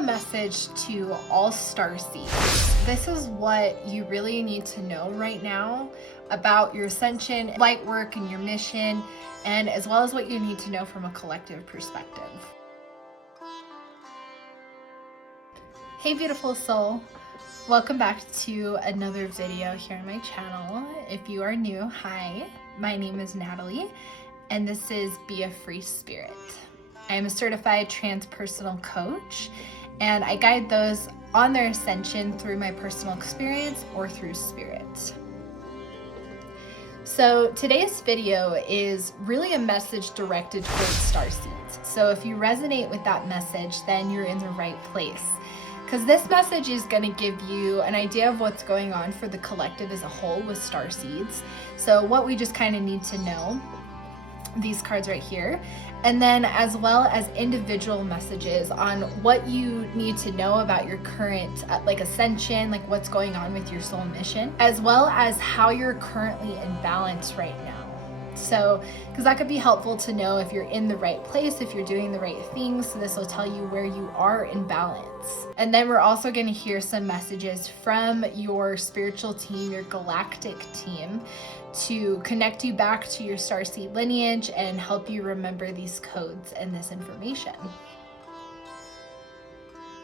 a message to all starseeds. This is what you really need to know right now about your ascension, light work, and your mission, and as well as what you need to know from a collective perspective. Hey beautiful soul, welcome back to another video here on my channel. If you are new, hi, my name is Natalie, and this is Be a Free Spirit. I am a certified transpersonal coach, and I guide those on their ascension through my personal experience or through spirit. So today's video is really a message directed towards starseeds. So if you resonate with that message, then you're in the right place. Because this message is going to give you an idea of what's going on for the collective as a whole with starseeds. So what we just kind of need to know, these cards right here, and then as well as individual messages on what you need to know about your current ascension, like what's going on with your soul mission, as well as how you're currently in balance right now. So, because that could be helpful to know if you're in the right place, if you're doing the right things. So this will tell you where you are in balance. And then we're also going to hear some messages from your spiritual team, your galactic team, to connect you back to your starseed lineage and help you remember these codes and this information.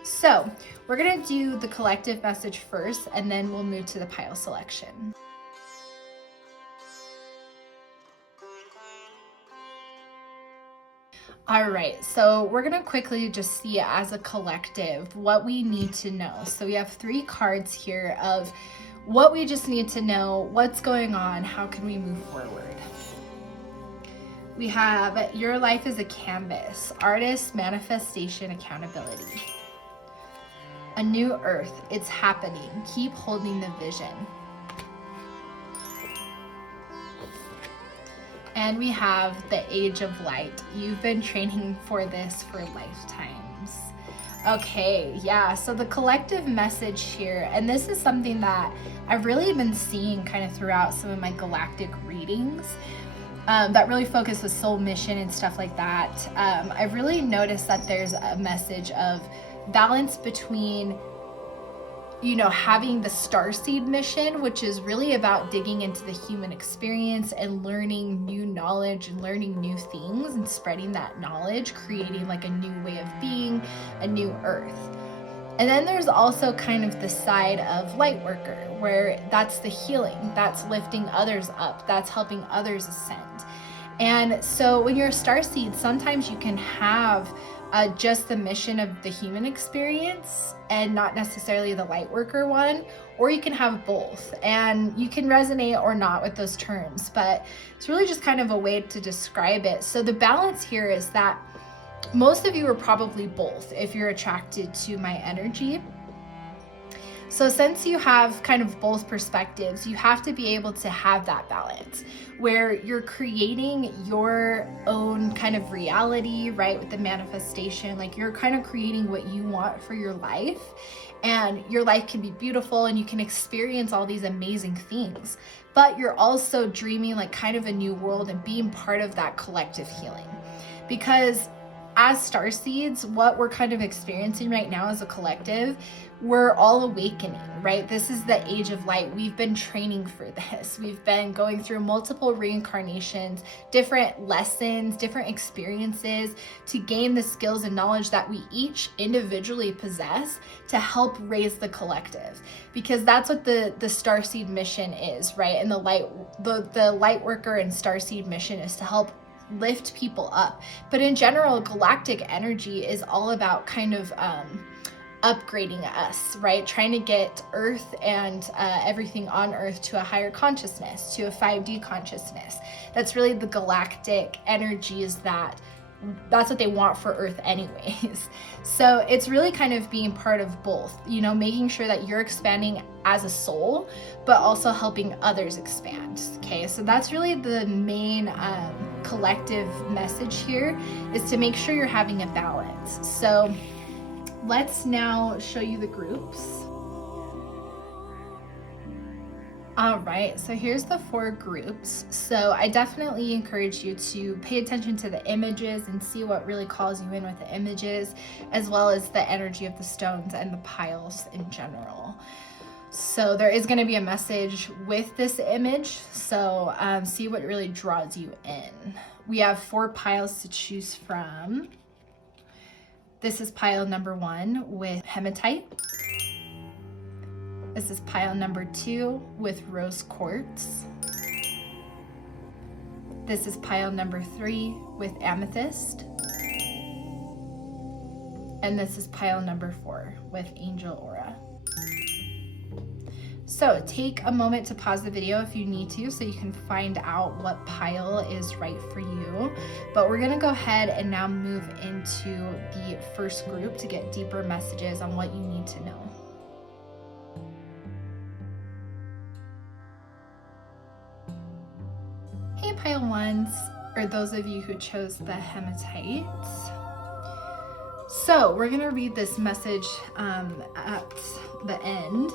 So we're going to do the collective message first, and then we'll move to the pile selection. All right, so we're gonna quickly just see as a collective what we need to know. So we have 3 cards here of what we just need to know, what's going on, how can we move forward. We have your life is a canvas, artist, manifestation, accountability. A new earth, it's happening, keep holding the vision. And we have the Age of Light. You've been training for this for lifetimes. Okay, yeah, so the collective message here, and this is something that I've really been seeing kind of throughout some of my galactic readings that really focus with soul mission and stuff like that. I've really noticed that there's a message of balance between having the starseed mission, which is really about digging into the human experience and learning new knowledge and learning new things and spreading that knowledge, creating like a new way of being, a new earth. And then there's also kind of the side of light worker, where that's the healing, that's lifting others up, that's helping others ascend. And so when you're a starseed, sometimes you can have just the mission of the human experience and not necessarily the light worker one, or you can have both, and you can resonate or not with those terms, but it's really just kind of a way to describe it. So the balance here is that most of you are probably both if you're attracted to my energy. So since you have kind of both perspectives, you have to be able to have that balance where you're creating your own kind of reality, right? With the manifestation, like you're kind of creating what you want for your life, and your life can be beautiful and you can experience all these amazing things, but you're also dreaming like kind of a new world and being part of that collective healing. Because as starseeds, what we're kind of experiencing right now as a collective, we're all awakening, right? This is the Age of Light. We've been training for this. We've been going through multiple reincarnations, different lessons, different experiences to gain the skills and knowledge that we each individually possess to help raise the collective. Because that's what the starseed mission is, right? And the light worker and starseed mission is to help lift people up. But in general, galactic energy is all about kind of upgrading us, right? Trying to get Earth and everything on Earth to a higher consciousness, to a 5D consciousness. That's really the galactic energy, is that's what they want for Earth anyways. So it's really kind of being part of both, making sure that you're expanding as a soul, but also helping others expand. Okay, so that's really the main collective message here, is to make sure you're having a balance. So let's now show you the groups. All right, so here's the 4 groups. So I definitely encourage you to pay attention to the images and see what really calls you in with the images, as well as the energy of the stones and the piles in general. So there is going to be a message with this image, so see what really draws you in. We have 4 piles to choose from. This is pile number 1 with hematite. This is pile number 2 with rose quartz. This is pile number 3 with amethyst. And this is pile number 4 with angel aura. So take a moment to pause the video if you need to, so you can find out what pile is right for you. But we're gonna go ahead and now move into the first group to get deeper messages on what you need to know. Hey pile 1s, or those of you who chose the hematite. So we're gonna read this message at the end,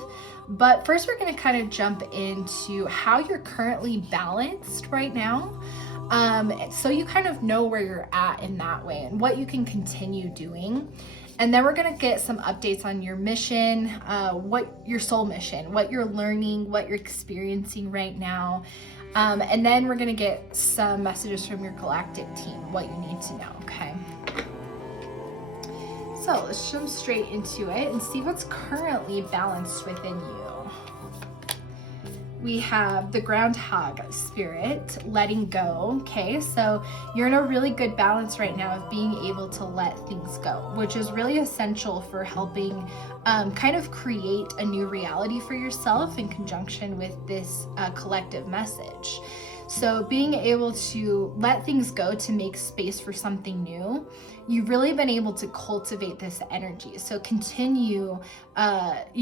but first we're gonna kind of jump into how you're currently balanced right now, so you kind of know where you're at in that way and what you can continue doing. And then we're gonna get some updates on your mission, what your soul mission, what you're learning, what you're experiencing right now. And then we're gonna get some messages from your galactic team, what you need to know, okay? So let's jump straight into it and see what's currently balanced within you. We have the groundhog spirit, letting go, okay? So you're in a really good balance right now of being able to let things go, which is really essential for helping kind of create a new reality for yourself in conjunction with this collective message. So being able to let things go to make space for something new, you've really been able to cultivate this energy. So continue,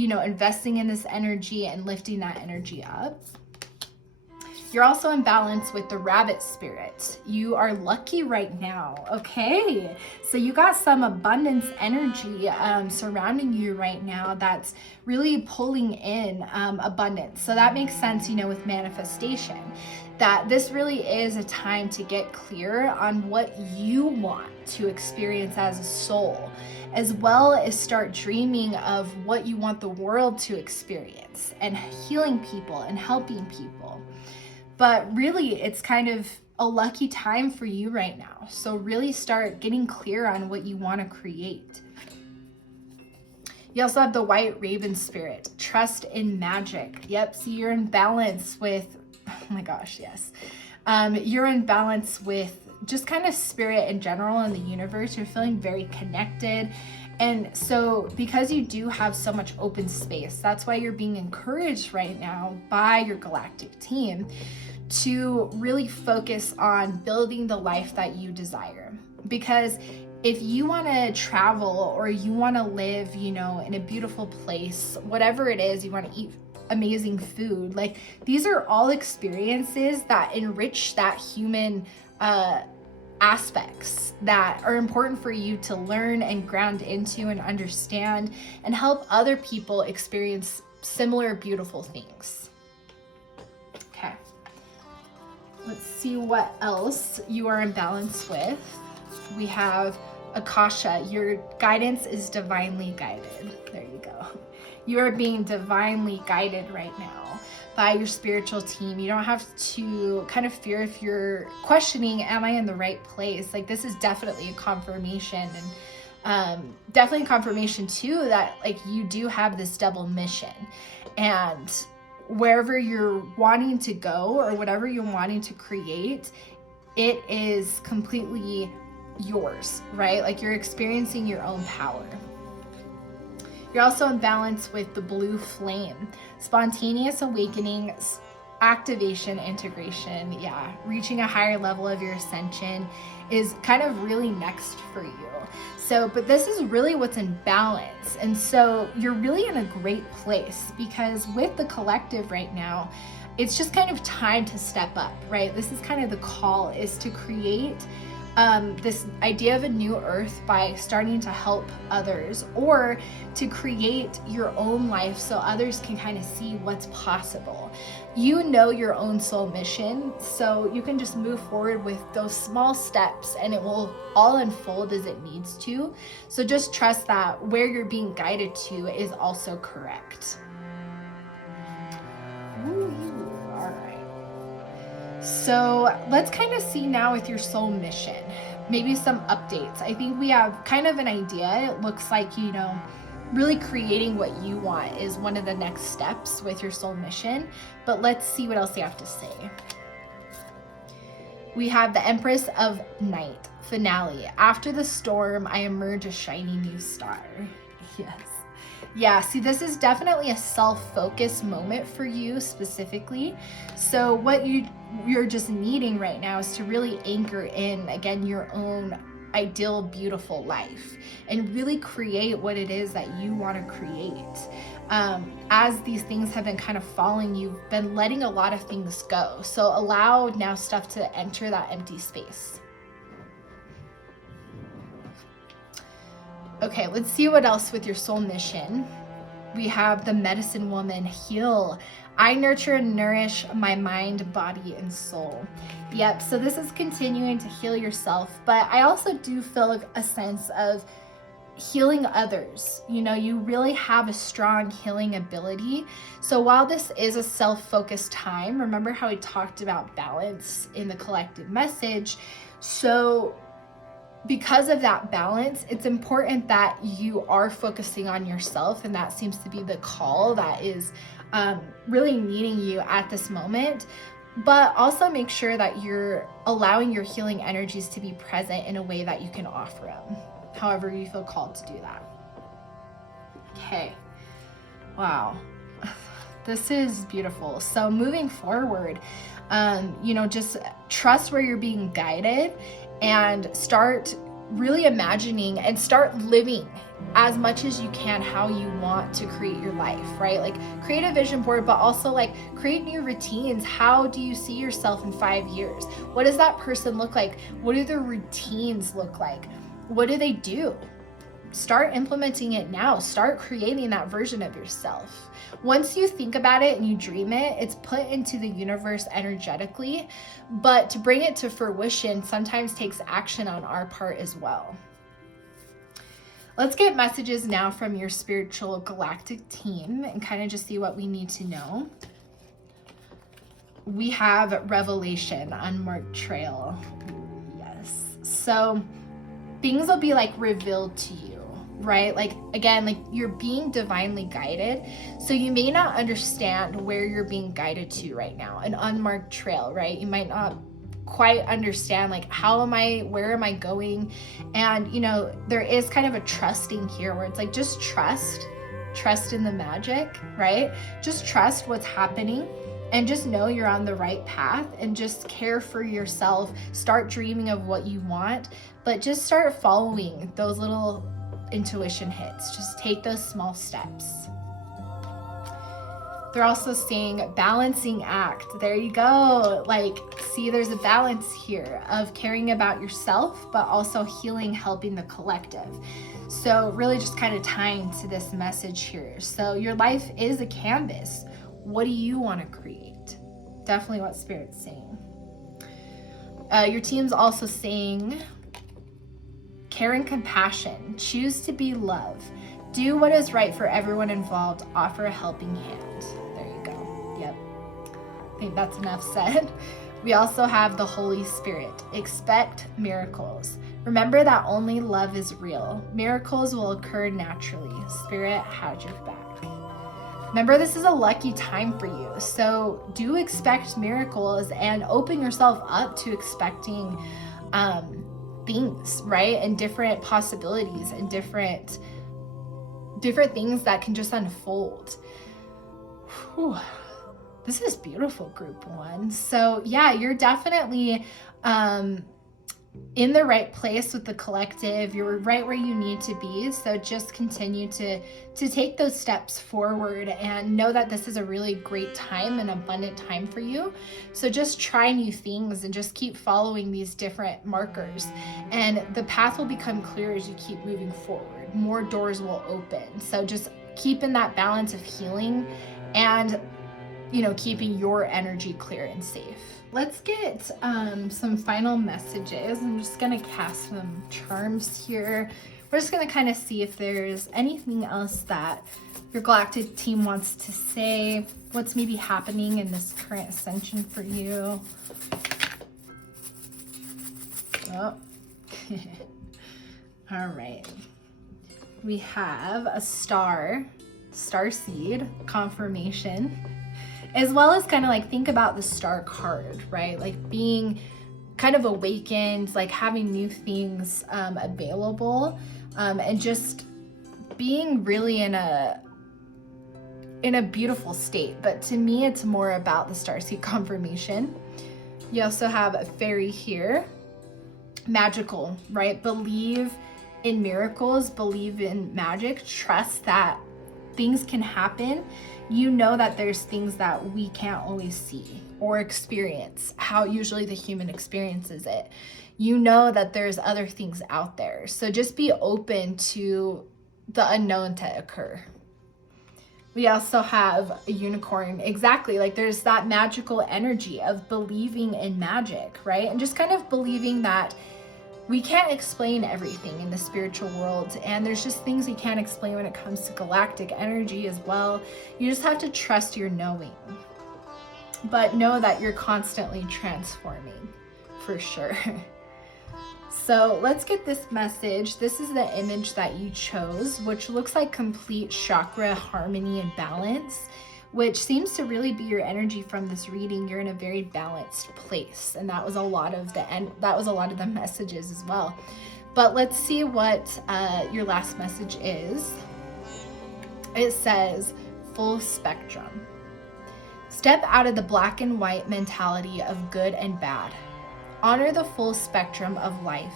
investing in this energy and lifting that energy up. You're also in balance with the rabbit spirit. You are lucky right now, okay? So you got some abundance energy surrounding you right now that's really pulling in abundance. So that makes sense, with manifestation, that this really is a time to get clear on what you want to experience as a soul, as well as start dreaming of what you want the world to experience and healing people and helping people. But really, it's kind of a lucky time for you right now. So really start getting clear on what you want to create. You also have the white raven spirit, trust in magic. Yep, so you're in balance with, oh my gosh, yes. You're in balance with just kind of spirit in general in the universe. You're feeling very connected. And so because you do have so much open space, that's why you're being encouraged right now by your galactic team to really focus on building the life that you desire. Because if you want to travel or you want to live, in a beautiful place, whatever it is, you want to eat amazing food, like these are all experiences that enrich that human aspects that are important for you to learn and ground into and understand and help other people experience similar beautiful things. Okay. Let's see what else you are in balance with. We have Akasha. Your guidance is divinely guided. There you go. You are being divinely guided right now by your spiritual team. You don't have to kind of fear if you're questioning, am I in the right place? Like this is definitely a confirmation, and definitely a confirmation too that like you do have this double mission, and wherever you're wanting to go or whatever you're wanting to create, it is completely yours, right? Like you're experiencing your own power. You're also in balance with the blue flame, spontaneous awakening, activation, integration. Yeah, reaching a higher level of your ascension is kind of really next for you. So, but this is really what's in balance. And so you're really in a great place because with the collective right now, it's just kind of time to step up, right? This is kind of the call, is to create this idea of a new earth by starting to help others, or to create your own life so others can kind of see what's possible. You know your own soul mission, so you can just move forward with those small steps and it will all unfold as it needs to. So just trust that where you're being guided to is also correct. Ooh, all right. So let's kind of see now with your soul mission, maybe some updates. I think we have kind of an idea. It looks like, you know, really creating what you want is one of the next steps with your soul mission, but let's see what else you have to say. We have the Empress of Night, finale. After the storm, I emerge a shiny new star. Yes. Yeah, see, this is definitely a self-focused moment for you specifically. So what you're just needing right now is to really anchor in, again, your own ideal, beautiful life and really create what it is that you want to create. As these things have been kind of falling, you've been letting a lot of things go. So allow now stuff to enter that empty space. Okay, let's see what else with your soul mission. We have the Medicine Woman, heal. I nurture and nourish my mind, body, and soul. Yep, so this is continuing to heal yourself, but I also do feel a sense of healing others. You know, you really have a strong healing ability. So while this is a self-focused time, remember how we talked about balance in the collective message? So because of that balance, it's important that you are focusing on yourself, and that seems to be the call that is really needing you at this moment. But also make sure that you're allowing your healing energies to be present in a way that you can offer them, however you feel called to do that. Okay, wow, this is beautiful. So moving forward, you know, just trust where you're being guided and start really imagining and start living as much as you can how you want to create your life, right? Like create a vision board, but also like create new routines. How do you see yourself in 5 years? What does that person look like? What do their routines look like? What do they do? Start implementing it now. Start creating that version of yourself. Once you think about it and you dream it, it's put into the universe energetically, but to bring it to fruition sometimes takes action on our part as well. Let's get messages now from your spiritual galactic team and kind of just see what we need to know. We have Revelation, Unmarked Trail. Yes. So things will be like revealed to you, right? Like, again, like you're being divinely guided. So you may not understand where you're being guided to right now, an unmarked trail, right? You might not quite understand like, where am I going? And, you know, there is kind of a trusting here where it's like, just trust in the magic, right? Just trust what's happening and just know you're on the right path and just care for yourself. Start dreaming of what you want, but just start following those little intuition hits. Just take those small steps. They're also saying balancing act. There you go. Like, see, there's a balance here of caring about yourself, but also healing, helping the collective. So really just kind of tying to this message here. So your life is a canvas. What do you want to create? Definitely what Spirit's saying. Your team's also saying care and compassion. Choose to be love. Do what is right for everyone involved. Offer a helping hand. There you go. Yep. I think that's enough said. We also have the Holy Spirit. Expect miracles. Remember that only love is real. Miracles will occur naturally. Spirit had your back. Remember, this is a lucky time for you. So do expect miracles and open yourself up to expecting things, right? And different possibilities and different things that can just unfold. Whew. This is beautiful, group one. So yeah, you're definitely in the right place with the collective. You're right where you need to be. So just continue to take those steps forward and know that this is a really great time, an abundant time for you. So just try new things and just keep following these different markers, and the path will become clear as you keep moving forward. More doors will open. So just keep in that balance of healing and, you know, keeping your energy clear and safe. Let's get some final messages. I'm just gonna cast some charms here. We're just gonna kind of see if there's anything else that your galactic team wants to say, what's maybe happening in this current ascension for you. Oh. All right. We have a starseed confirmation, as well as kind of like think about the star card, right? Like being kind of awakened, like having new things available, and just being really in a beautiful state. But to me, it's more about the starseed confirmation. You also have a fairy here, magical, right? Believe in miracles, believe in magic, trust that things can happen. You know that there's things that we can't always see or experience, how usually the human experiences it. You know that there's other things out there. So just be open to the unknown to occur. We also have a unicorn. Exactly, like there's that magical energy of believing in magic, right? And just kind of believing that we can't explain everything in the spiritual world, and there's just things we can't explain when it comes to galactic energy as well. You just have to trust your knowing, but know that you're constantly transforming, for sure. So let's get this message. This is the image that you chose, which looks like complete chakra harmony and balance, which seems to really be your energy from this reading. You're in a very balanced place, and that was a lot of the messages as well. But let's see what your last message is. It says full spectrum. Step out of the black and white mentality of good and bad. Honor the full spectrum of life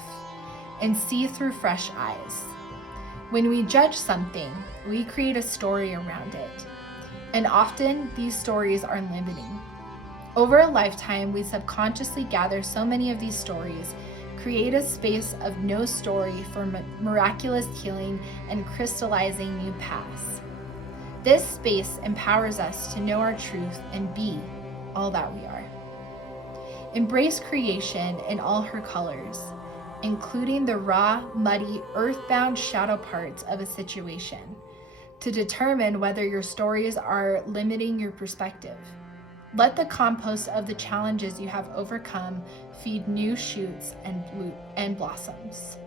and see through fresh eyes. When we judge something, we create a story around it. And often these stories are limiting. Over a lifetime, we subconsciously gather so many of these stories, create a space of no story for miraculous healing and crystallizing new paths. This space empowers us to know our truth and be all that we are. Embrace creation in all her colors, including the raw, muddy, earthbound shadow parts of a situation, to determine whether your stories are limiting your perspective. Let the compost of the challenges you have overcome feed new shoots and blossoms.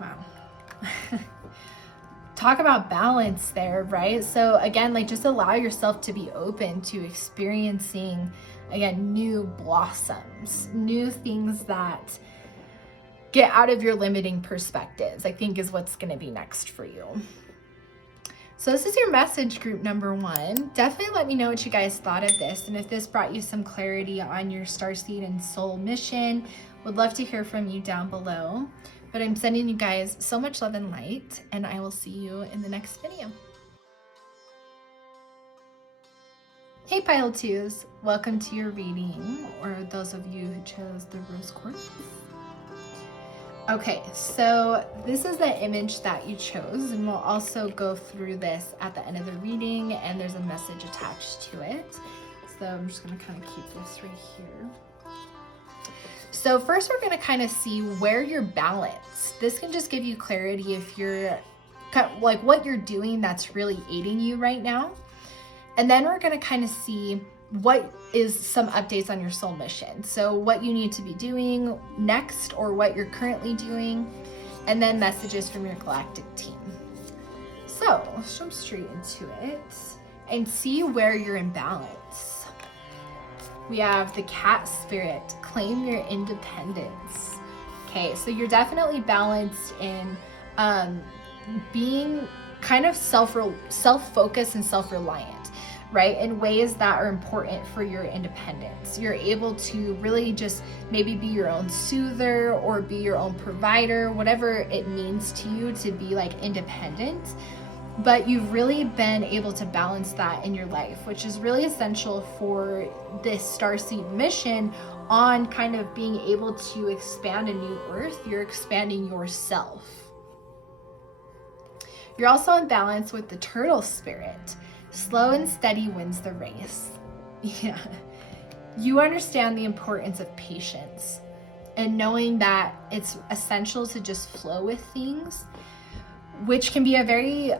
Wow. Talk about balance there, right? So again, like just allow yourself to be open to experiencing, again, new blossoms, new things that get out of your limiting perspectives, I think is what's going to be next for you. So this is your message, group number 1. Definitely let me know what you guys thought of this, and if this brought you some clarity on your starseed and soul mission. Would love to hear from you down below. But I'm sending you guys so much love and light, and I will see you in the next video. Hey Pile 2s, welcome to your reading, or those of you who chose the rose quartz. Okay, so this is the image that you chose, and we'll also go through this at the end of the reading, and there's a message attached to it. So I'm just gonna kind of keep this right here. So first we're gonna kind of see where you're balanced. This can just give you clarity if you're, like what you're doing that's really aiding you right now. And then we're gonna kind of see what is some updates on your soul mission. So what you need to be doing next, or what you're currently doing, and then messages from your galactic team. So let's jump straight into it and see where you're in balance. We have the cat spirit, claim your independence. Okay, so you're definitely balanced in being kind of self-focused and self-reliant. right? In ways that are important for your independence. You're able to really just maybe be your own soother or be your own provider, whatever it means to you to be like independent. But you've really been able to balance that in your life, which is really essential for this starseed mission on kind of being able to expand a new earth. You're expanding yourself. You're also in balance with the turtle spirit. Slow and steady wins the race. Yeah. You understand the importance of patience and knowing that it's essential to just flow with things, which can be a very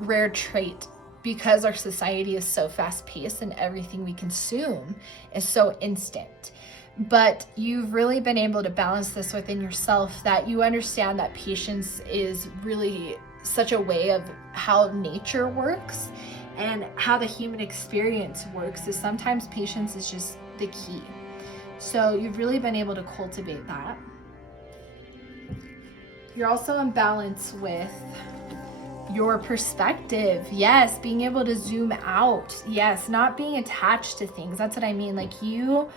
rare trait because our society is so fast-paced and everything we consume is so instant. But you've really been able to balance this within yourself, that you understand that patience is really such a way of how nature works, and how the human experience works is sometimes patience is just the key. So you've really been able to cultivate that. You're also in balance with your perspective. Yes, being able to zoom out. Yes, not being attached to things. That's what I mean. Like you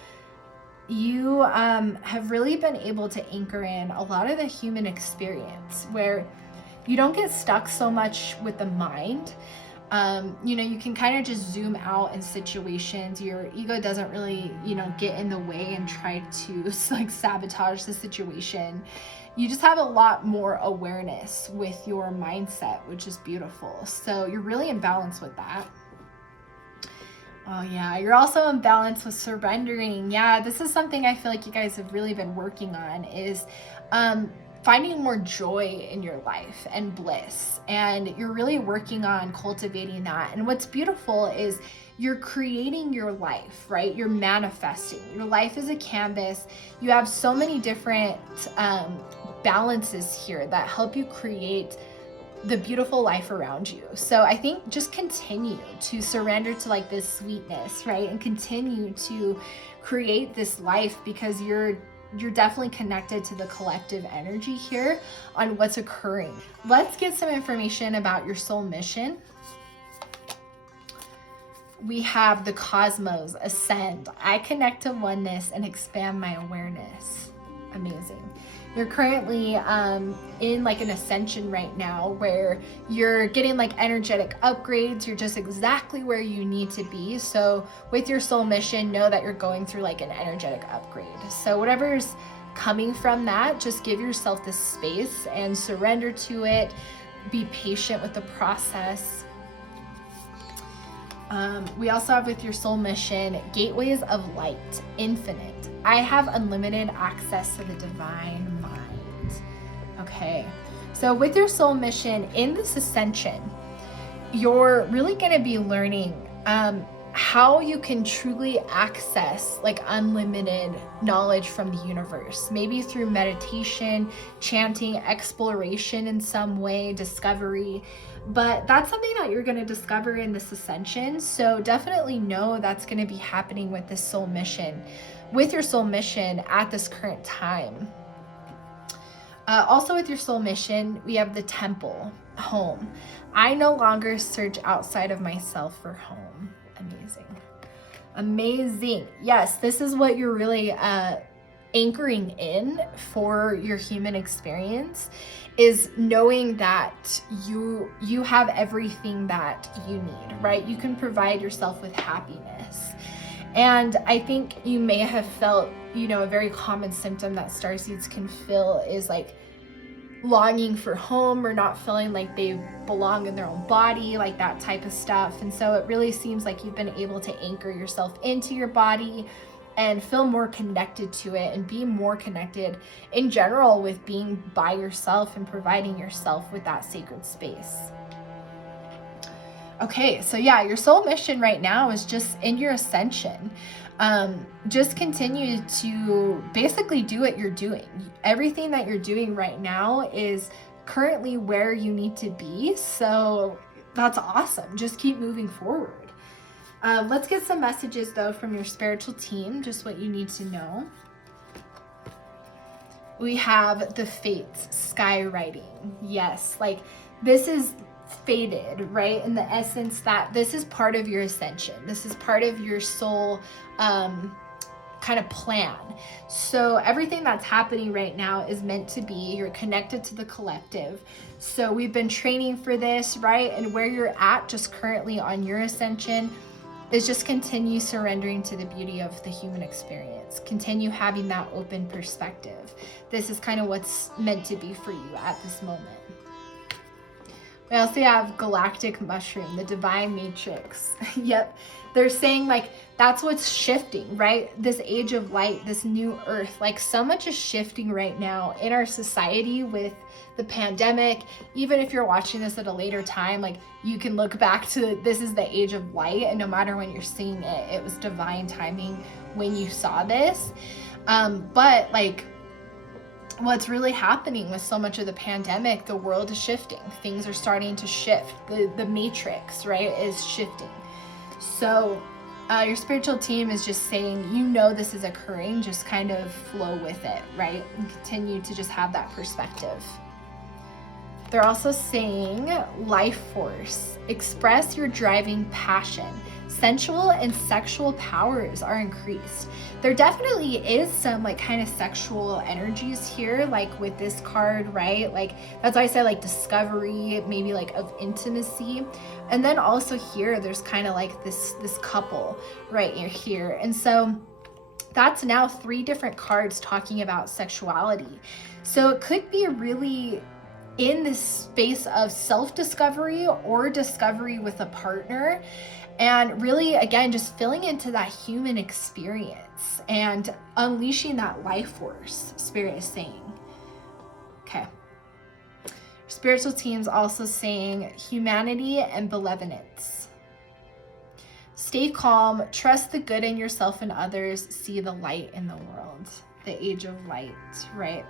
have really been able to anchor in a lot of the human experience where you don't get stuck so much with the mind. You can kind of just zoom out in situations. Your ego doesn't really, get in the way and try to like sabotage the situation. You just have a lot more awareness with your mindset, which is beautiful. So you're really in balance with that. Oh yeah, you're also in balance with surrendering. Yeah, this is something I feel like you guys have really been working on, is finding more joy in your life and bliss. And you're really working on cultivating that. And what's beautiful is you're creating your life, right? You're manifesting. Your life is a canvas. You have so many different balances here that help you create the beautiful life around you. So I think just continue to surrender to like this sweetness, right? And continue to create this life, because you're definitely connected to the collective energy here on what's occurring. Let's get some information about your soul mission. We have the cosmos, ascend. I connect to oneness and expand my awareness. Amazing. You're currently in like an ascension right now where you're getting like energetic upgrades. You're just exactly where you need to be. So with your soul mission, know that you're going through like an energetic upgrade. So whatever's coming from that, just give yourself this space and surrender to it. Be patient with the process. We also have with your soul mission, gateways of light, infinite. I have unlimited access to the divine mind. Okay, so with your soul mission in this ascension, you're really going to be learning how you can truly access like unlimited knowledge from the universe, maybe through meditation, chanting, exploration in some way, discovery. But that's something that you're going to discover in this ascension. So definitely know that's going to be happening with this soul mission, with your soul mission at this current time. Also with your soul mission, we have the temple, home. I no longer search outside of myself for home. Amazing. Amazing. Yes, this is what you're really anchoring in for your human experience, is knowing that you have everything that you need, right? You can provide yourself with happiness. And I think you may have felt, a very common symptom that starseeds can feel is like longing for home, or not feeling like they belong in their own body, like that type of stuff. And so it really seems like you've been able to anchor yourself into your body and feel more connected to it, and be more connected in general with being by yourself and providing yourself with that sacred space. Okay, so yeah, your soul mission right now is just in your ascension. Just continue to basically do what you're doing. Everything that you're doing right now is currently where you need to be. So that's awesome. Just keep moving forward. Let's get some messages though from your spiritual team, just what you need to know. We have the fates, skywriting. Yes, like this is faded, right? In the essence that this is part of your ascension. This is part of your soul kind of plan. So everything that's happening right now is meant to be, you're connected to the collective. So we've been training for this, right? And where you're at just currently on your ascension is just continue surrendering to the beauty of the human experience. Continue having that open perspective. This is kind of what's meant to be for you at this moment. We also have galactic mushroom, the divine matrix. Yep. They're saying like, that's what's shifting, right? This age of light, this new earth, like so much is shifting right now in our society with the pandemic. Even if you're watching this at a later time, like you can look back to this is the age of light, and no matter when you're seeing it, it was divine timing when you saw this. But like, what's really happening with so much of the pandemic, the world is shifting. Things are starting to shift. The matrix, right, is shifting. So your spiritual team is just saying, you know, this is occurring, just kind of flow with it, right? And continue to just have that perspective. They're also saying life force, express your driving passion. Sensual and sexual powers are increased. There definitely is some like kind of sexual energies here, like with this card, right? Like that's why I said like discovery, maybe like of intimacy. And then also here, there's kind of like this couple right here. And so that's now 3 different cards talking about sexuality. So it could be really in this space of self-discovery or discovery with a partner. And really, again, just filling into that human experience and unleashing that life force, Spirit is saying. Okay. Spiritual team's also saying humanity and benevolence. Stay calm, trust the good in yourself and others, see the light in the world. The age of light, right?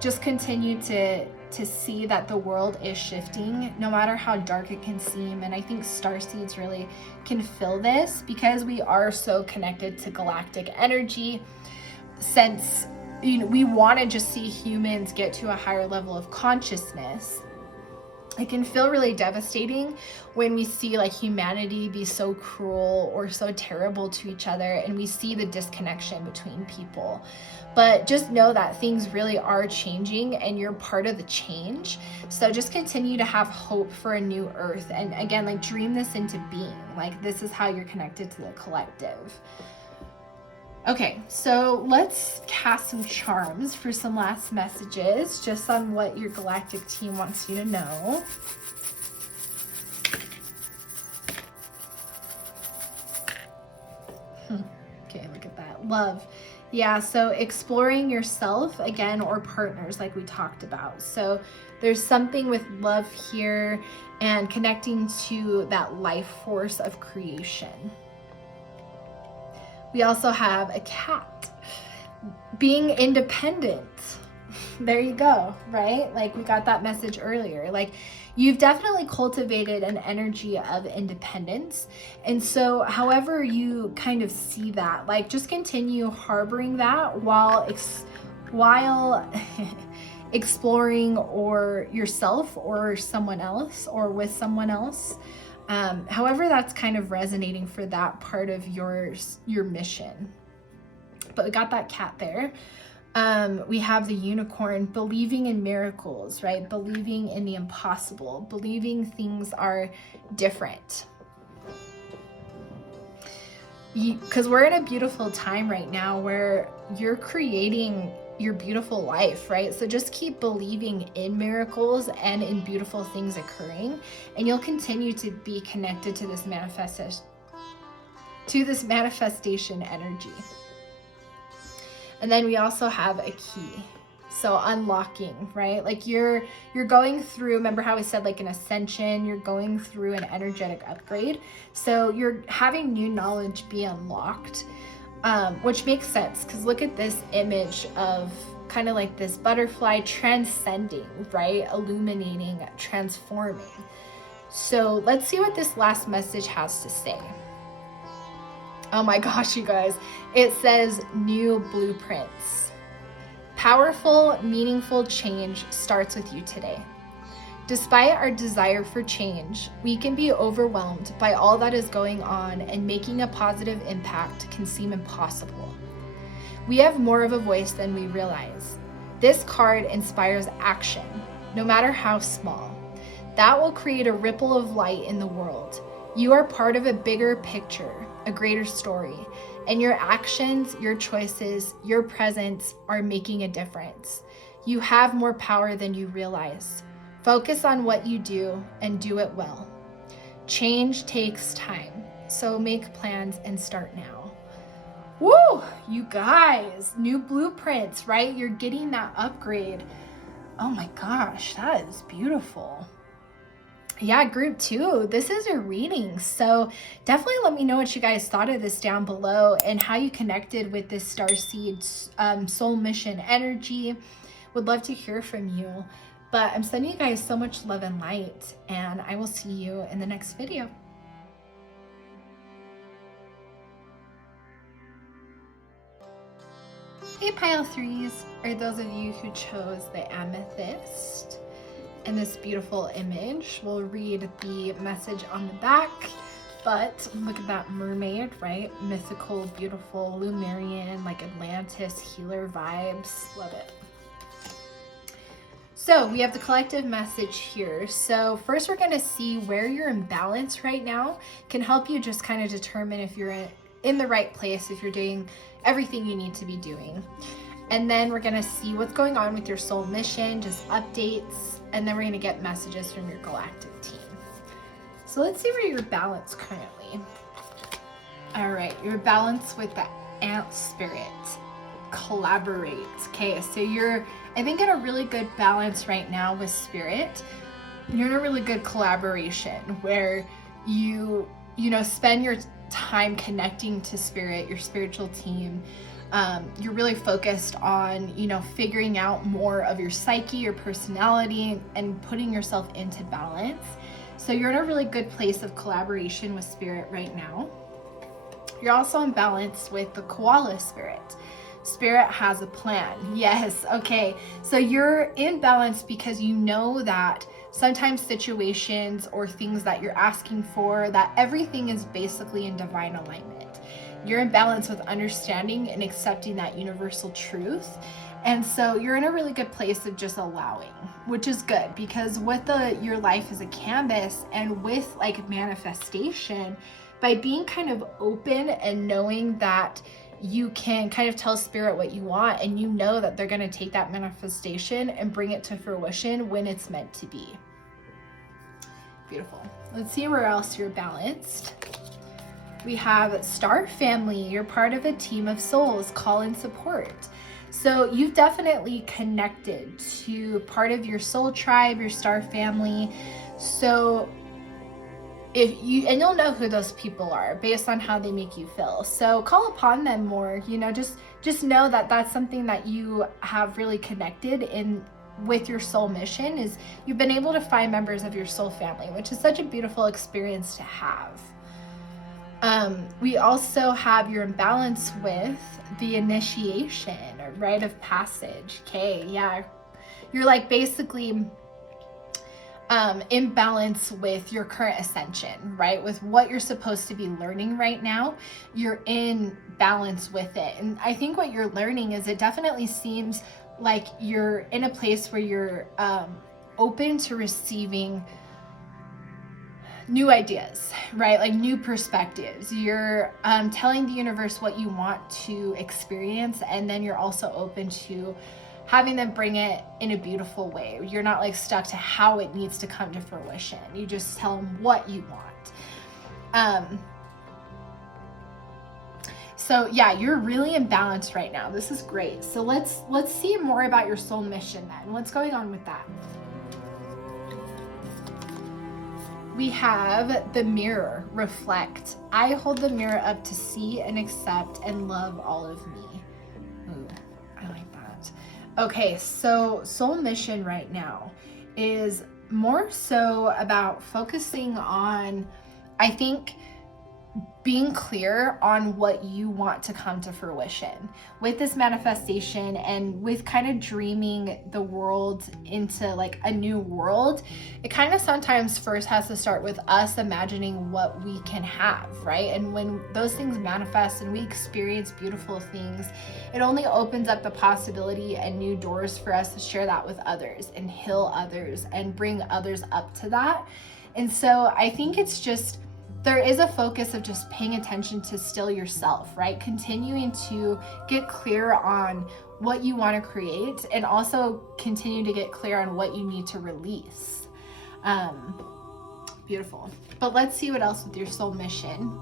Just continue to see that the world is shifting, no matter how dark it can seem. And I think Starseeds really can feel this because we are so connected to galactic energy. Since we want to just see humans get to a higher level of consciousness, it can feel really devastating when we see like humanity be so cruel or so terrible to each other, and we see the disconnection between people. But just know that things really are changing and you're part of the change. So just continue to have hope for a new earth. And again, like dream this into being. Like this is how you're connected to the collective. Okay, so let's cast some charms for some last messages just on what your galactic team wants you to know. Okay, look at that. Love. Yeah, so exploring yourself again, or partners like we talked about. So there's something with love here and connecting to that life force of creation. We also have a cat. Being independent. There you go, right? Like we got that message earlier. Like you've definitely cultivated an energy of independence. And so however you kind of see that, like just continue harboring that while exploring or yourself or someone else or with someone else. However that's kind of resonating for that part of your mission. But we got that cat there. We have the unicorn, believing in miracles, right? Believing in the impossible, believing things are different. Because we're in a beautiful time right now where you're creating your beautiful life, right? So just keep believing in miracles and in beautiful things occurring, and you'll continue to be connected to this manifestation energy. And then we also have a key. So unlocking, right? Like you're going through, remember how we said like an ascension, you're going through an energetic upgrade. So you're having new knowledge be unlocked, which makes sense because look at this image of kind of like this butterfly transcending, right? Illuminating, transforming. So let's see what this last message has to say. Oh my gosh, you guys. It says new blueprints. Powerful, meaningful change starts with you today. Despite our desire for change, we can be overwhelmed by all that is going on, and making a positive impact can seem impossible. We have more of a voice than we realize. This card inspires action, no matter how small. That will create a ripple of light in the world. You are part of a bigger picture, a greater story, and your actions, your choices, your presence are making a difference. You have more power than you realize. Focus on what you do and do it well. Change takes time, so make plans and start now. Woo, you guys, new blueprints, right? You're getting that upgrade. Oh my gosh, that is beautiful. Yeah, group 2, this is your reading. So definitely let me know what you guys thought of this down below, and how you connected with this Starseed soul mission energy. Would love to hear from you. But I'm sending you guys so much love and light, and I will see you in the next video. Hey pile 3s, are those of you who chose the Amethyst and this beautiful image. We'll read the message on the back, but look at that mermaid, right? Mythical, beautiful, Lumerian, like Atlantis, healer vibes. Love it. So we have the collective message here. So first we're gonna see where you're in balance right now. Can help you just kind of determine if you're in the right place, if you're doing everything you need to be doing. And then we're gonna see what's going on with your soul mission, just updates, and then we're gonna get messages from your galactic team. So let's see where you're balanced currently. All right, you're balanced with the ant spirit. Collaborate. Okay, so you're, I think, in a really good balance right now with spirit. You're in a really good collaboration where you spend your time connecting to spirit, your spiritual team. You're really focused on, figuring out more of your psyche, your personality, and putting yourself into balance. So you're in a really good place of collaboration with spirit right now. You're also in balance with the koala spirit. Spirit has a plan. Yes, okay. So you're in balance because you know that sometimes situations or things that you're asking for, that everything is basically in divine alignment. You're in balance with understanding and accepting that universal truth. And so you're in a really good place of just allowing, which is good, because with your life as a canvas and with like manifestation, by being kind of open and knowing that you can kind of tell spirit what you want, and you know that they're going to take that manifestation and bring it to fruition when it's meant to be. Beautiful. Let's see where else you're balanced. We have Star Family. You're part of a team of souls. Call and support. So you've definitely connected to part of your soul tribe, your star family. So you'll know who those people are based on how they make you feel. So call upon them more, just know that that's something that you have really connected in with your soul mission, is you've been able to find members of your soul family, which is such a beautiful experience to have. We also have your imbalance with the initiation or rite of passage. Okay, yeah, you're like basically in balance with your current ascension, right? With what you're supposed to be learning right now, you're in balance with it. And I think what you're learning is, it definitely seems like you're in a place where you're open to receiving new ideas, right? Like new perspectives. You're telling the universe what you want to experience, and then you're also open to having them bring it in a beautiful way. You're not like stuck to how it needs to come to fruition. You just tell them what you want. So yeah, you're really in balance right now. This is great. So let's see more about your soul mission then. What's going on with that? We have the mirror, reflect. I hold the mirror up to see and accept and love all of me. Ooh, I like that. Okay, so soul mission right now is more so about focusing on, I think, being clear on what you want to come to fruition with this manifestation, and with kind of dreaming the world into like a new world. It kind of sometimes first has to start with us imagining what we can have, right? And when those things manifest and we experience beautiful things, it only opens up the possibility and new doors for us to share that with others and heal others and bring others up to that. And so I think it's just, there is a focus of just paying attention to still yourself, right? Continuing to get clear on what you want to create, and also continue to get clear on what you need to release. Beautiful. But let's see what else with your soul mission.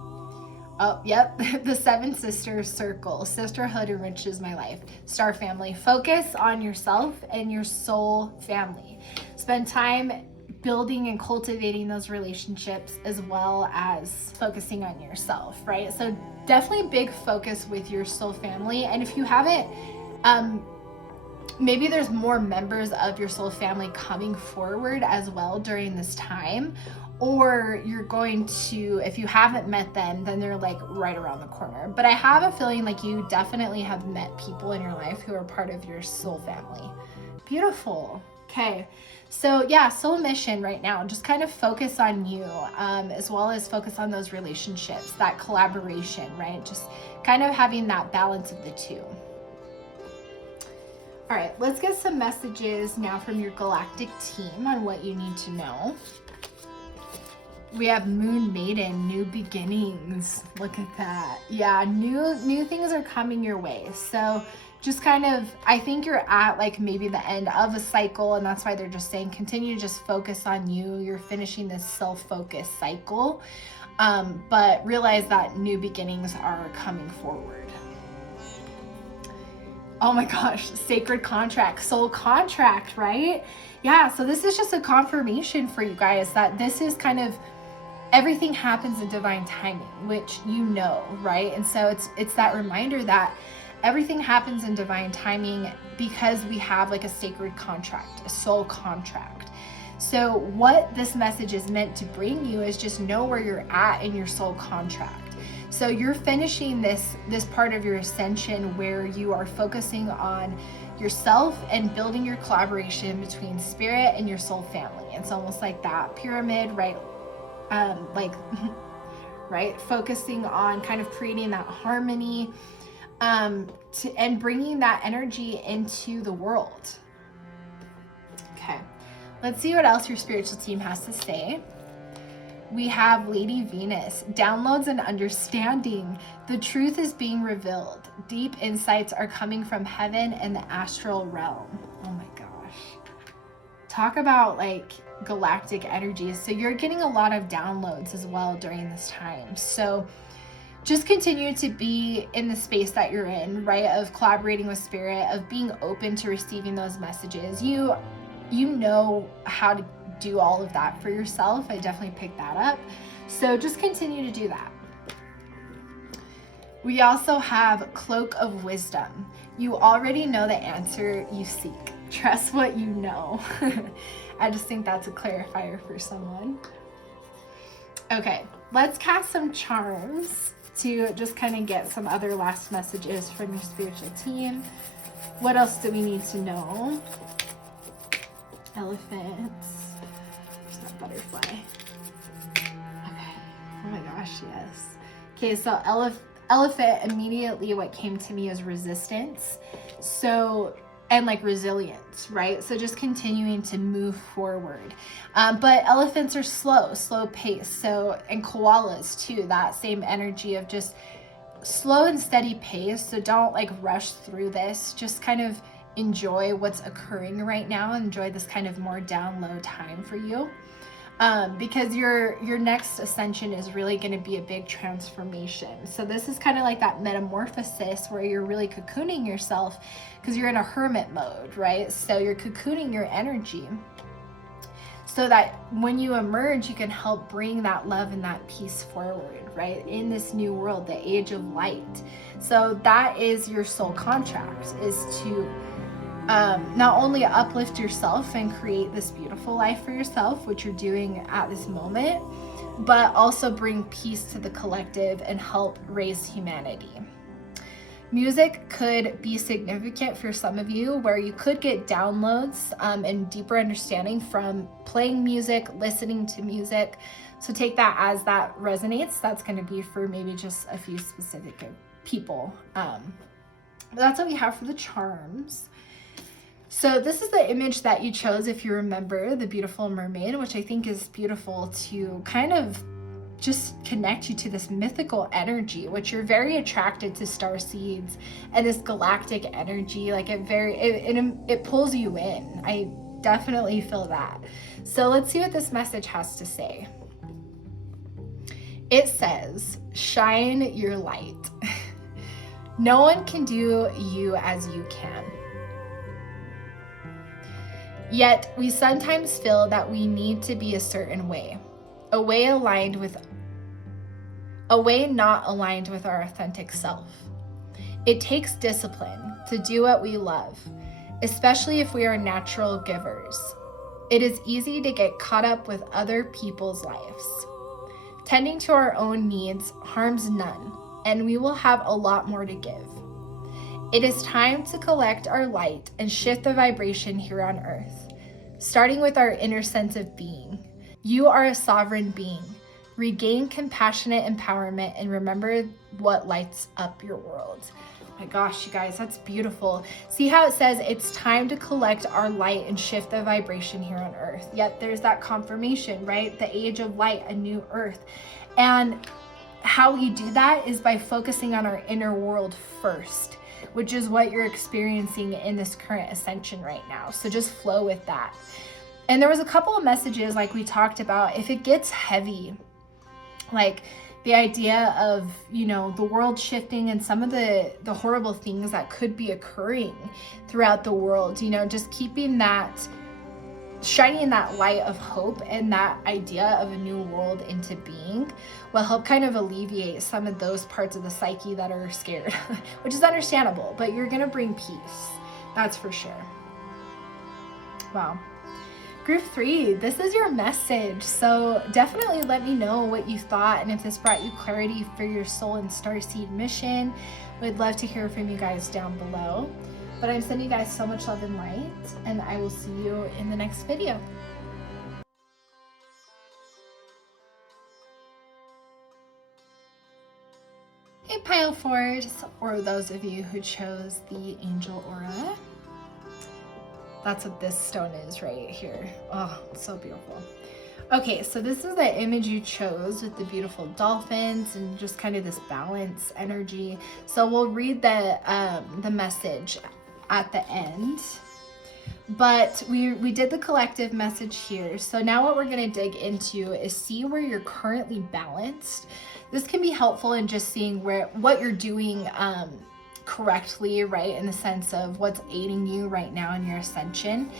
Oh, yep. The 7 Sisters Circle. Sisterhood enriches my life. Star family. Focus on yourself and your soul family. Spend time building and cultivating those relationships, as well as focusing on yourself, right? So definitely big focus with your soul family. And if you haven't, maybe there's more members of your soul family coming forward as well during this time, or you're going to, if you haven't met them, then they're like right around the corner. But I have a feeling like you definitely have met people in your life who are part of your soul family. Beautiful. Okay. So yeah, soul mission right now, just kind of focus on you, as well as focus on those relationships, that collaboration, right? Just kind of having that balance of the two. All right, let's get some messages now from your galactic team on what you need to know. We have Moon Maiden, new beginnings. Look at that. Yeah, new things are coming your way. So just kind of, I think you're at like maybe the end of a cycle, and that's why they're just saying continue to just focus on you. You're finishing this self-focus cycle, but realize that new beginnings are coming forward. Oh my gosh, sacred contract, soul contract, right? Yeah, so this is just a confirmation for you guys that this is kind of, everything happens in divine timing, which you know, right? And so it's that reminder that everything happens in divine timing because we have like a sacred contract, a soul contract. So what this message is meant to bring you is just know where you're at in your soul contract. So you're finishing this part of your ascension where you are focusing on yourself and building your collaboration between spirit and your soul family. It's almost like that pyramid, right? Right? Focusing on kind of creating that harmony, and bringing that energy into the world. Okay, let's see what else your spiritual team has to say. We have Lady Venus, downloads and understanding. The truth is being revealed. Deep insights are coming from heaven and the astral realm. Oh my gosh. Talk about like galactic energies. So you're getting a lot of downloads as well during this time. So just continue to be in the space that you're in, right? Of collaborating with spirit, of being open to receiving those messages. You know how to do all of that for yourself. I definitely picked that up. So just continue to do that. We also have Cloak of Wisdom. You already know the answer you seek. Trust what you know. I just think that's a clarifier for someone. Okay, let's cast some charms to just kind of get some other last messages from your spiritual team. What else do we need to know? Elephants. There's that butterfly. Okay. Oh my gosh, yes. Okay, so elephant, immediately what came to me is resistance. So, and like resilience, right? So just continuing to move forward. But elephants are slow pace. So, and koalas too, that same energy of just slow and steady pace. So don't like rush through this. Just kind of enjoy what's occurring right now. Enjoy this kind of more down low time for you. Because your next ascension is really going to be a big transformation. So this is kind of like that metamorphosis where you're really cocooning yourself because you're in a hermit mode, right? So you're cocooning your energy so that when you emerge, you can help bring that love and that peace forward, right? In this new world, the age of light. So that is your soul contract, is to not only uplift yourself and create this beautiful life for yourself, which you're doing at this moment, but also bring peace to the collective and help raise humanity. Music could be significant for some of you, where you could get downloads and deeper understanding from playing music, listening to music. So take that as that resonates. That's going to be for maybe just a few specific people. That's what we have for the charms. So this is the image that you chose, if you remember, the beautiful mermaid, which I think is beautiful to kind of just connect you to this mythical energy, which you're very attracted to starseeds and this galactic energy. Like it pulls you in. I definitely feel that. So let's see what this message has to say. It says, shine your light. No one can do you as you can. Yet we sometimes feel that we need to be a certain way, a way not aligned with our authentic self. It takes discipline to do what we love, especially if we are natural givers. It is easy to get caught up with other people's lives. Tending to our own needs harms none, and we will have a lot more to give. It is time to collect our light and shift the vibration here on Earth, starting with our inner sense of being. You are a sovereign being. Regain compassionate empowerment and remember what lights up your world. Oh my gosh, you guys, that's beautiful. See how it says it's time to collect our light and shift the vibration here on Earth. Yet there's that confirmation, right? The age of light, a new Earth. And how we do that is by focusing on our inner world first, which is what you're experiencing in this current ascension right now. So just flow with that. And there was a couple of messages like we talked about. If it gets heavy, like the idea of, you know, the world shifting and some of the horrible things that could be occurring throughout the world, you know, just keeping that, shining that light of hope and that idea of a new world into being will help kind of alleviate some of those parts of the psyche that are scared, which is understandable, but you're going to bring peace. That's for sure. Wow. Group 3, this is your message. So definitely let me know what you thought and if this brought you clarity for your soul and starseed mission. We'd love to hear from you guys down below. But I'm sending you guys so much love and light, and I will see you in the next video. Hey Pile Force, or those of you who chose the Angel Aura. That's what this stone is right here. Oh, it's so beautiful. Okay, so this is the image you chose with the beautiful dolphins and just kind of this balance energy. So we'll read the message at the end. But we did the collective message here. So now what we're going to dig into is see where you're currently balanced. This can be helpful in just seeing what you're doing correctly, right, in the sense of what's aiding you right now in your ascension.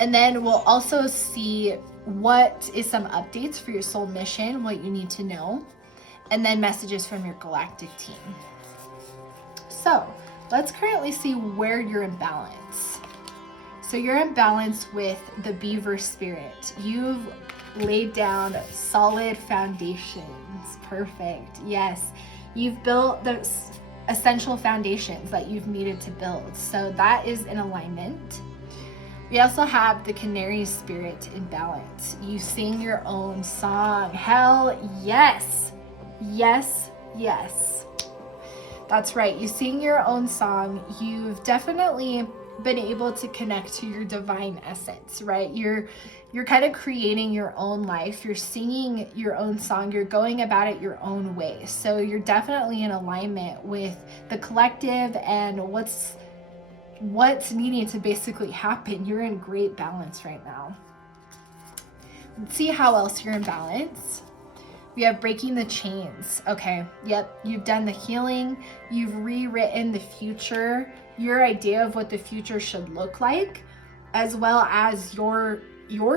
And then we'll also see what is some updates for your soul mission, what you need to know, and then messages from your galactic team. So let's currently see where you're in balance. So you're in balance with the beaver spirit. You've laid down solid foundations. Perfect. Yes. You've built those essential foundations that you've needed to build. So that is in alignment. We also have the canary spirit in balance. You sing your own song. Hell yes. Yes, yes. That's right. You sing your own song. You've definitely been able to connect to your divine essence, right? You're kind of creating your own life. You're singing your own song. You're going about it your own way. So you're definitely in alignment with the collective and what's needing to basically happen. You're in great balance right now. Let's see how else you're in balance. We have breaking the chains. Okay, yep, you've done the healing. You've rewritten the future, your idea of what the future should look like, as well as your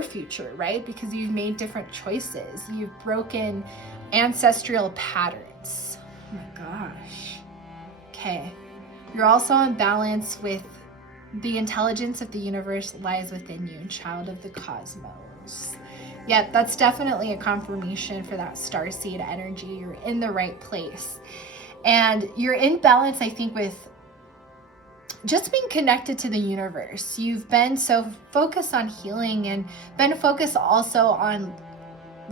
future, right? Because you've made different choices. You've broken ancestral patterns. Oh my gosh. Okay. You're also in balance with the intelligence of the universe lies within you, child of the cosmos. Yeah, that's definitely a confirmation for that starseed energy. You're in the right place. And you're in balance, I think, with just being connected to the universe. You've been so focused on healing and been focused also on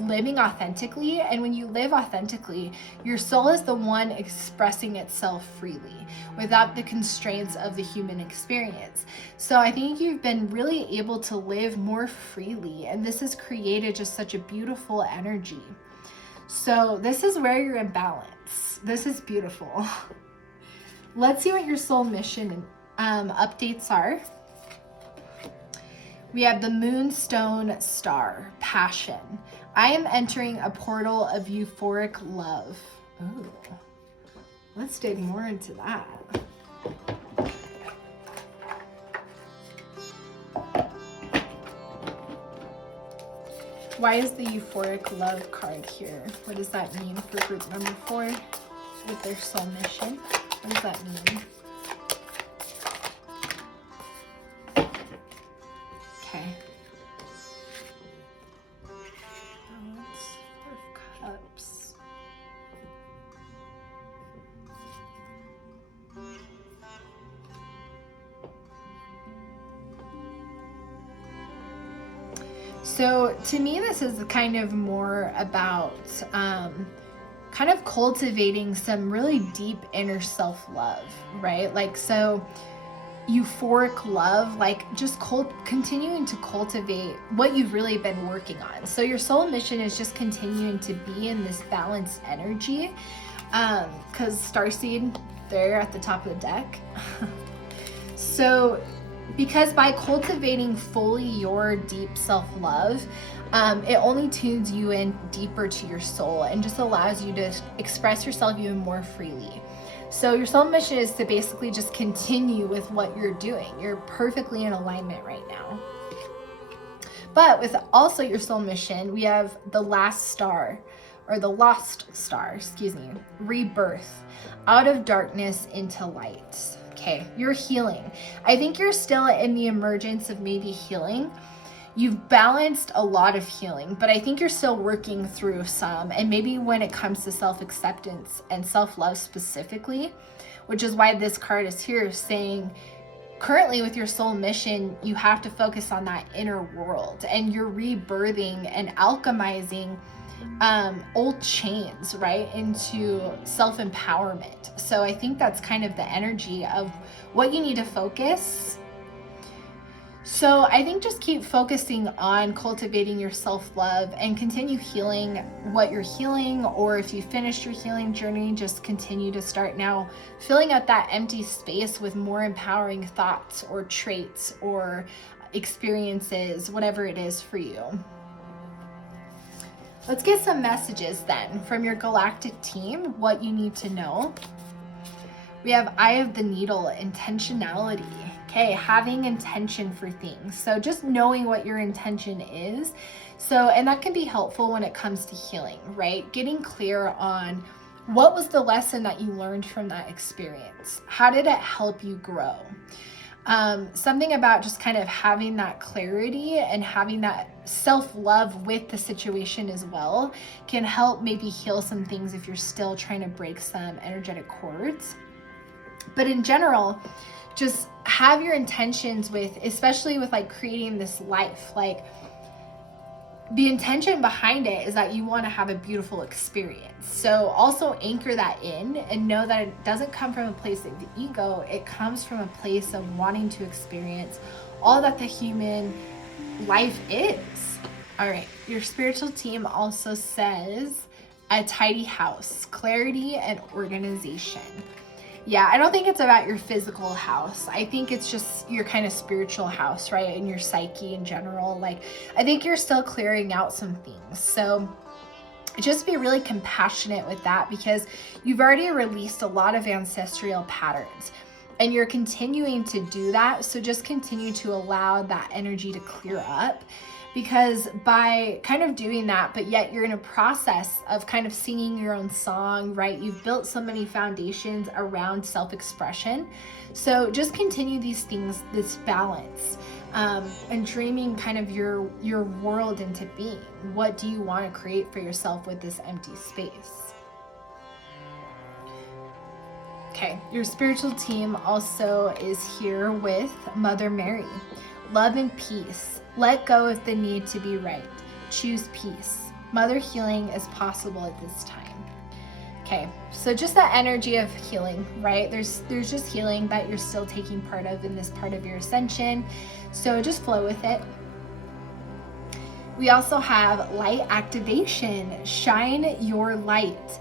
living authentically. And when you live authentically, your soul is the one expressing itself freely without the constraints of the human experience. So I think you've been really able to live more freely, and this has created just such a beautiful energy. So this is where you're in balance. This is beautiful. Let's see what your soul mission updates are. We have the Moonstone Star, Passion. I am entering a portal of euphoric love. Ooh, let's dig more into that. Why is the euphoric love card here? What does that mean for group number 4 with their soul mission? What does that mean? Okay. Four of Cups. So to me, this is kind of more about kind of cultivating some really deep inner self-love, right? Like, so euphoric love, like just continuing to cultivate what you've really been working on. So your soul mission is just continuing to be in this balanced energy, because Starseed, they're at the top of the deck. So because by cultivating fully your deep self-love, it only tunes you in deeper to your soul and just allows you to express yourself even more freely. So your soul mission is to basically just continue with what you're doing. You're perfectly in alignment right now. But with also your soul mission, we have the Lost Star, Rebirth, out of darkness into light. Okay, you're healing. I think you're still in the emergence of maybe healing. You've balanced a lot of healing, but I think you're still working through some. And maybe when it comes to self-acceptance and self-love specifically, which is why this card is here saying, currently with your soul mission, you have to focus on that inner world, and you're rebirthing and alchemizing old chains, right, into self-empowerment. So I think that's kind of the energy of what you need to focus. So I think just keep focusing on cultivating your self-love and continue healing what you're healing, or if you finished your healing journey, just continue to start now filling out that empty space with more empowering thoughts or traits or experiences, whatever it is for you. Let's get some messages then from your galactic team, what you need to know. We have Eye of the Needle, intentionality. Okay, having intention for things. So just knowing what your intention is. So, and that can be helpful when it comes to healing, right? Getting clear on what was the lesson that you learned from that experience? How did it help you grow? Something about just kind of having that clarity and having that self-love with the situation as well can help maybe heal some things if you're still trying to break some energetic cords. But in general, just have your intentions with, especially with like creating this life, like the intention behind it is that you want to have a beautiful experience. So also anchor that in and know that it doesn't come from a place of the ego. It comes from a place of wanting to experience all that the human life is. All right. Your spiritual team also says a tidy house, clarity and organization. Yeah, I don't think it's about your physical house. I think it's just your kind of spiritual house, right? And your psyche in general. Like, I think you're still clearing out some things. So just be really compassionate with that, because you've already released a lot of ancestral patterns and you're continuing to do that. So just continue to allow that energy to clear up, because by kind of doing that, but yet you're in a process of kind of singing your own song, right? You've built so many foundations around self-expression. So just continue these things, this balance. and dreaming kind of your world into being. What do you want to create for yourself with this empty space? Okay, your spiritual team also is here with Mother Mary. Love and peace. Let go of the need to be right. Choose peace. Mother healing is possible at this time. Okay, so just that energy of healing, right? There's just healing that you're still taking part of in this part of your ascension. So just flow with it. We also have light activation. Shine your light.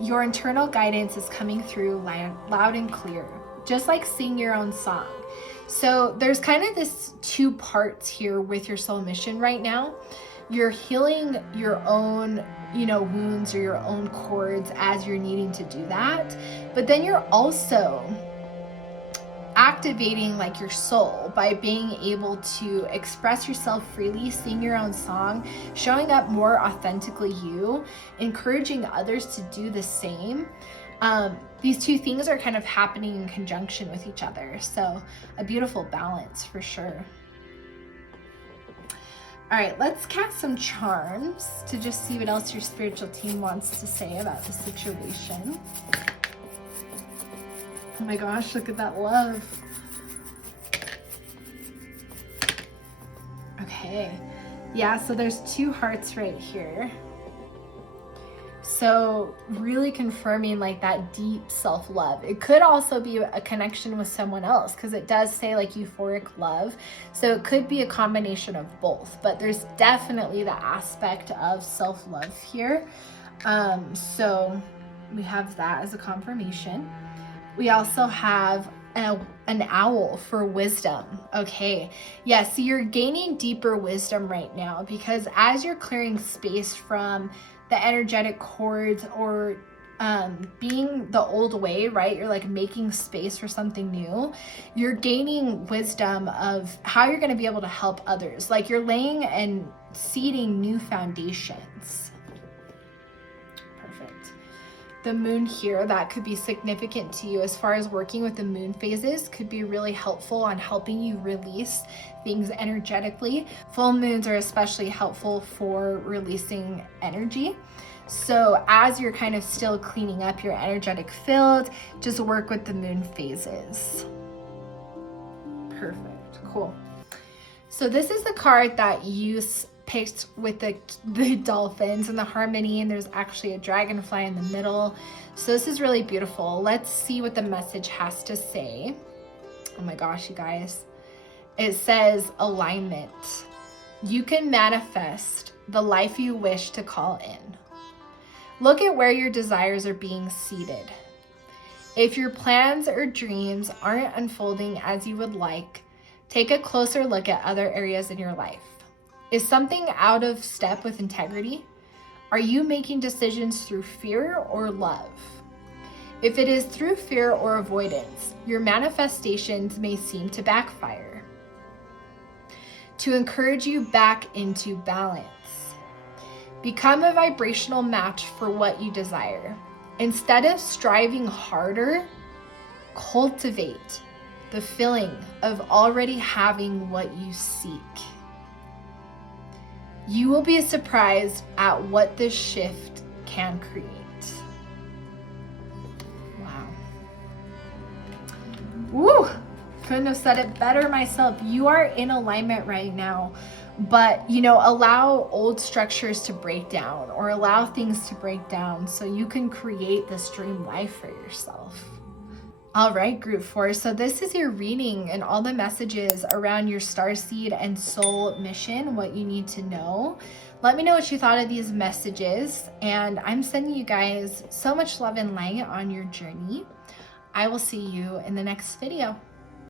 Your internal guidance is coming through loud and clear, just like sing your own song. So there's kind of this two parts here with your soul mission right now. You're healing your own, wounds or your own cords as you're needing to do that. But then you're also activating like your soul by being able to express yourself freely, sing your own song, showing up more authentically you, encouraging others to do the same. These two things are kind of happening in conjunction with each other. So a beautiful balance for sure. All right, let's cast some charms to just see what else your spiritual team wants to say about the situation. Oh my gosh, look at that love. Okay, yeah, so there's two hearts right here. So really confirming like that deep self-love. It could also be a connection with someone else because it does say like euphoric love. So it could be a combination of both, but there's definitely the aspect of self-love here. So we have that as a confirmation. We also have an owl for wisdom. Okay, yeah, so you're gaining deeper wisdom right now because as you're clearing space from the energetic cords or being the old way, right? You're like making space for something new. You're gaining wisdom of how you're going to be able to help others. Like you're laying and seeding new foundations. Perfect. The moon here, that could be significant to you as far as working with the moon phases, could be really helpful on helping you release things energetically. Full moons are especially helpful for releasing energy. So as you're kind of still cleaning up your energetic field, just work with the moon phases. Perfect, cool. So this is the card that you picked with the dolphins and the harmony, and there's actually a dragonfly in the middle. So this is really beautiful. Let's see what the message has to say. Oh my gosh, you guys. It says alignment. You can manifest the life you wish to call in. Look at where your desires are being seeded. If your plans or dreams aren't unfolding as you would like, take a closer look at other areas in your life. Is something out of step with integrity? Are you making decisions through fear or love? If it is through fear or avoidance, your manifestations may seem to backfire. To encourage you back into balance. Become a vibrational match for what you desire. Instead of striving harder, cultivate the feeling of already having what you seek. You will be surprised at what this shift can create. Wow. Woo! Couldn't have said it better myself. You are in alignment right now, but allow old structures to break down or allow things to break down so you can create this dream life for yourself. All right, group 4. So this is your reading and all the messages around your starseed and soul mission, what you need to know. Let me know what you thought of these messages, and I'm sending you guys so much love and light on your journey. I will see you in the next video.